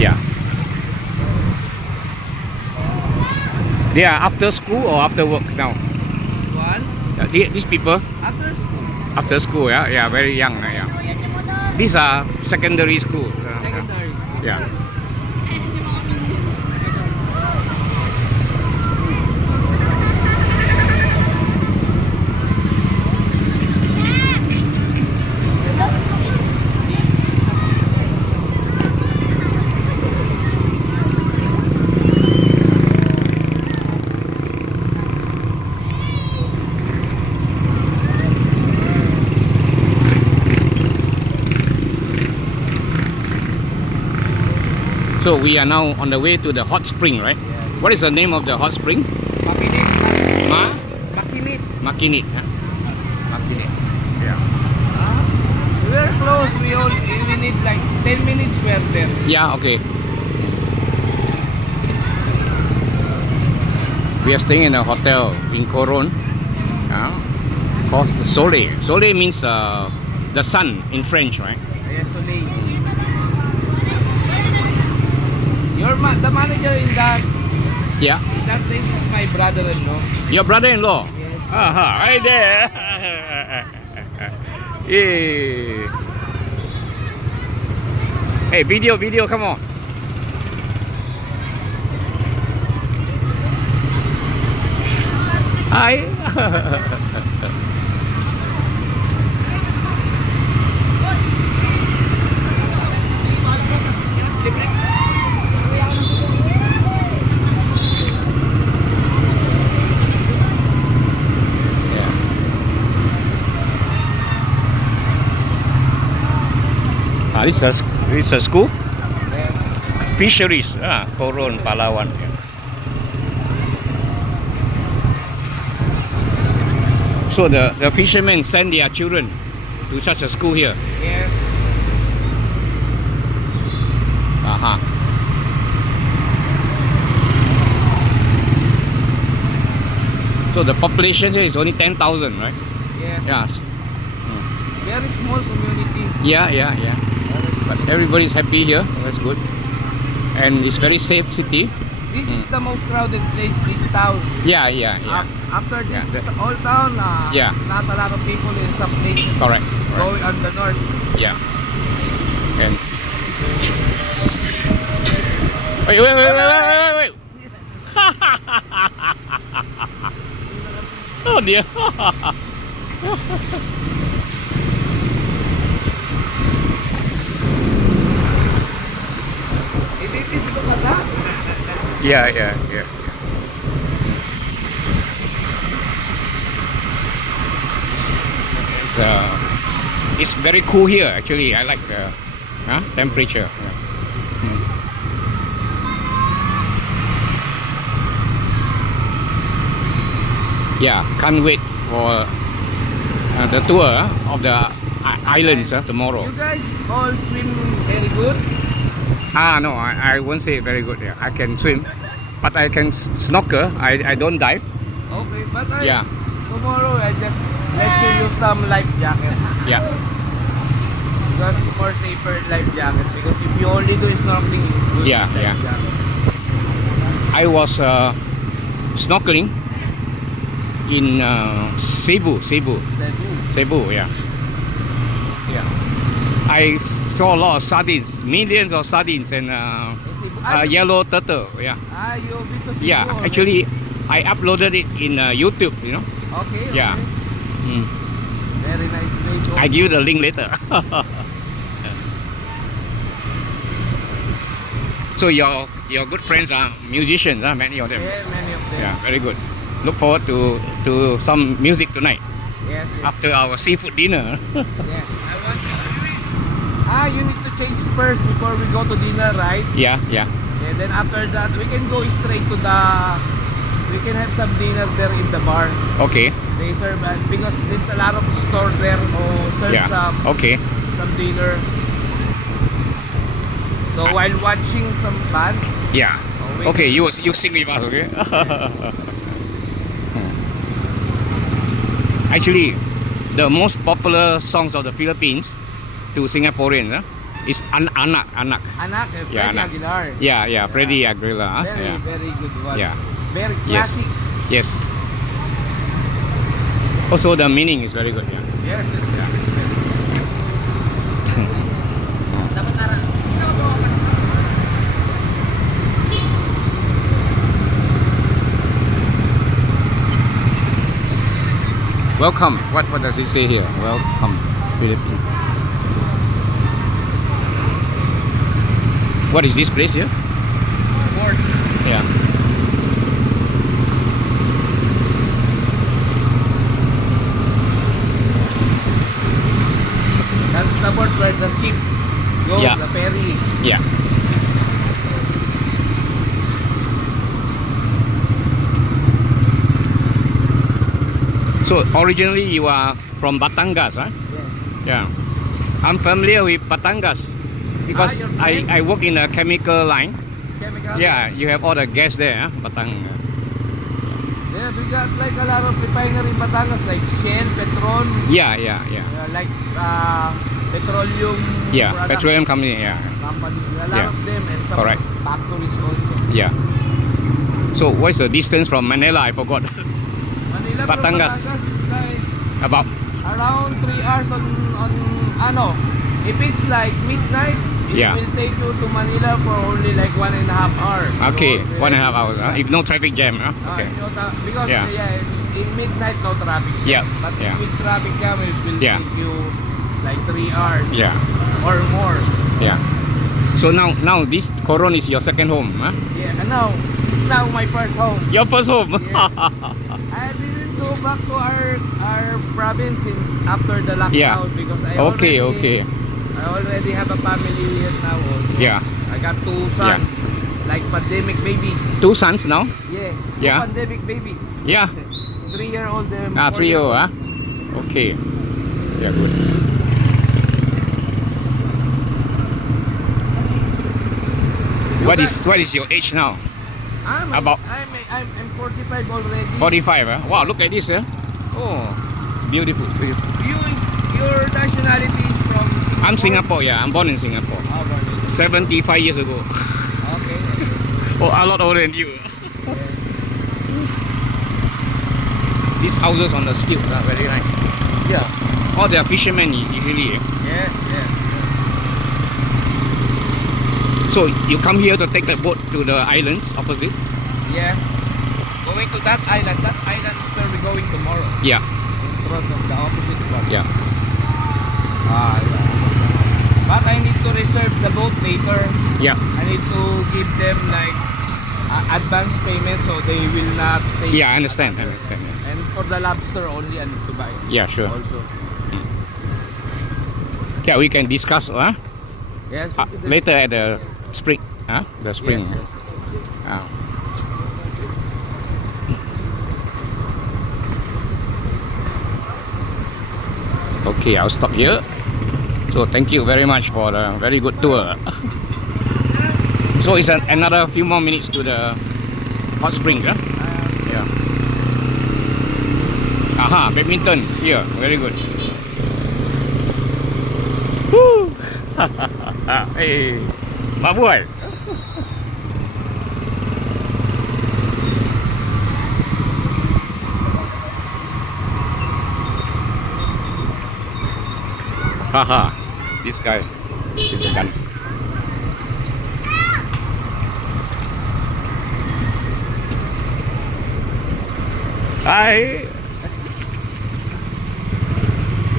Yeah. They are after school or after work now? One. These people After school. after school, yeah, very young, yeah. These are secondary school. Secondary. Yeah. So we are now on the way to the hot spring, right? Yeah. What is the name of the hot spring? Makinit. Ma? Makinit. Makinit. Yeah. Makinit. Yeah. We're close. We need like 10 minutes. We're there. Yeah. Okay. We are staying in a hotel in Coron. Called the Soleil. Soleil means the sun in French, right? Yes, today. The manager in that place is my brother-in-law. Your brother-in-law? Yes. Right there. Hey. Hey, video, come on. Hi. This is a school? Yes. Fisheries, Coron, Palawan. Yeah. So the fishermen send their children to such a school here. Yes. So the population here is only 10,000, right? Yes. Yeah. Very small community. Yeah. But everybody's happy here. That's good. And it's very safe city. This is the most crowded place, this town. Yeah. After this Yeah, old town, yeah. not a lot of people in some places. Correct. Going on the north. Yeah. And wait. Oh dear. Yeah. It's very cool here actually. I like the temperature. Yeah, can't wait for the tour of the islands tomorrow. You guys all swim very good? No, I won't say very good. Yeah, I can swim, but I can snorkel. I don't dive. Okay, but tomorrow I just let you use some life jacket. Yeah. Because more safer life jacket. Because if you only do snorkeling, it's good. Yeah. I was snorkeling in Cebu. Yeah. I saw a lot of sardines, millions of sardines, and yellow turtle. Yeah. You've been to Cebu? Yeah. Actually, I uploaded it in YouTube. Okay. Yeah. Very nice place. I give you the link later. So your good friends are musicians, many of them. Yeah, many of them. Yeah, very good. Look forward to some music tonight. Yes. After our seafood dinner. Yes. You need to change first before we go to dinner, right? Yeah. And then after that, we can go straight to we can have some dinner there in the bar. Okay. They serve, because there's a lot of store there serve some dinner. So while watching some band. Yeah. Okay, you sing with us, okay? Actually, the most popular songs of the Philippines to Singaporeans It's Anak. Anak, Freddy Yeah, Anak. Aguilar. Yeah, Freddy Aguilar. Huh? Very, Yeah. very good one. Yeah. Very Yes. classic. Yes. Also, the meaning is very good. Yeah. Yes. Welcome. What does it say here? Welcome, Philippines. What is this place here? Port. Yeah. That's the port where the ship goes, Yeah. the ferry. Yeah. So originally you are from Batangas, huh? Yes. Yeah. I'm familiar with Batangas because you're from I work in a chemical line. Chemical. Yeah, you have all the gas there, huh? Batangas. Yeah, we got like a lot of refinery in Batangas, like Shell, Petron, Yeah. like petroleum Yeah, product petroleum company. Yeah. companies. A lot Yeah. of them and some Correct. factories also. Yeah. So what's the distance from Manila? I forgot. Manila from Batangas. Batangas is like About. around 3 hours on ano. If it's like midnight, it Yeah. will take you to Manila for only like 1.5 hours. Okay, So, 1.5 hours. Huh? If no traffic jam. Huh? Okay. Because Yeah. in midnight no traffic. Yeah, But yeah. with traffic jam it will Yeah. take you like 3 hours Yeah. or more. Yeah. So now this Coron is your second home, huh? Yeah, and now it's now my first home. Your first home. Yeah. I didn't go back to our province since after the lockdown Yeah. because Okay. I already have a family here now also. Yeah. I got 2 sons, like pandemic babies. 2 sons now? Yeah. Yeah. Pandemic babies. Yeah. 3-year-old and 3-year-old, 4-year-old. huh? Okay. Yeah, good. What is your age now? I'm 45 already. 45, huh? Wow, look at this, huh? Oh, beautiful. Your nationality is from Singapore? I'm Singapore, yeah. I'm born in Singapore. Oh, born in- 75 years ago. Okay. Oh, a lot older than you. These houses on the stilts are very nice. Yeah. All they are fishermen usually. Yes. So you come here to take the boat to the islands opposite? Yeah. Going to that island. That island is where we're going tomorrow. Yeah. In front of the opposite one. Yeah. Yeah. But I need to reserve the boat later. Yeah. I need to give them like advance payment so they will not take. Yeah, I understand. Yeah. And for the lobster only I need to buy. Yeah, sure. Also. Yeah, we can discuss Yes. later at the spring. Huh? The spring. Yes. Ah. Okay, I'll stop here. So thank you very much for the very good tour. So it's another few more minutes to the hot spring, huh? Yeah. Aha, badminton here. Very good. Woo! Hey, mabuhay. Haha, this guy with the gun. Hi.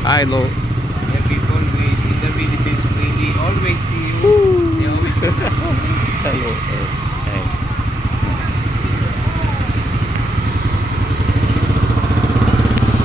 Hi, hello. Yeah, people in the Philippines, they always see you. They always Hello.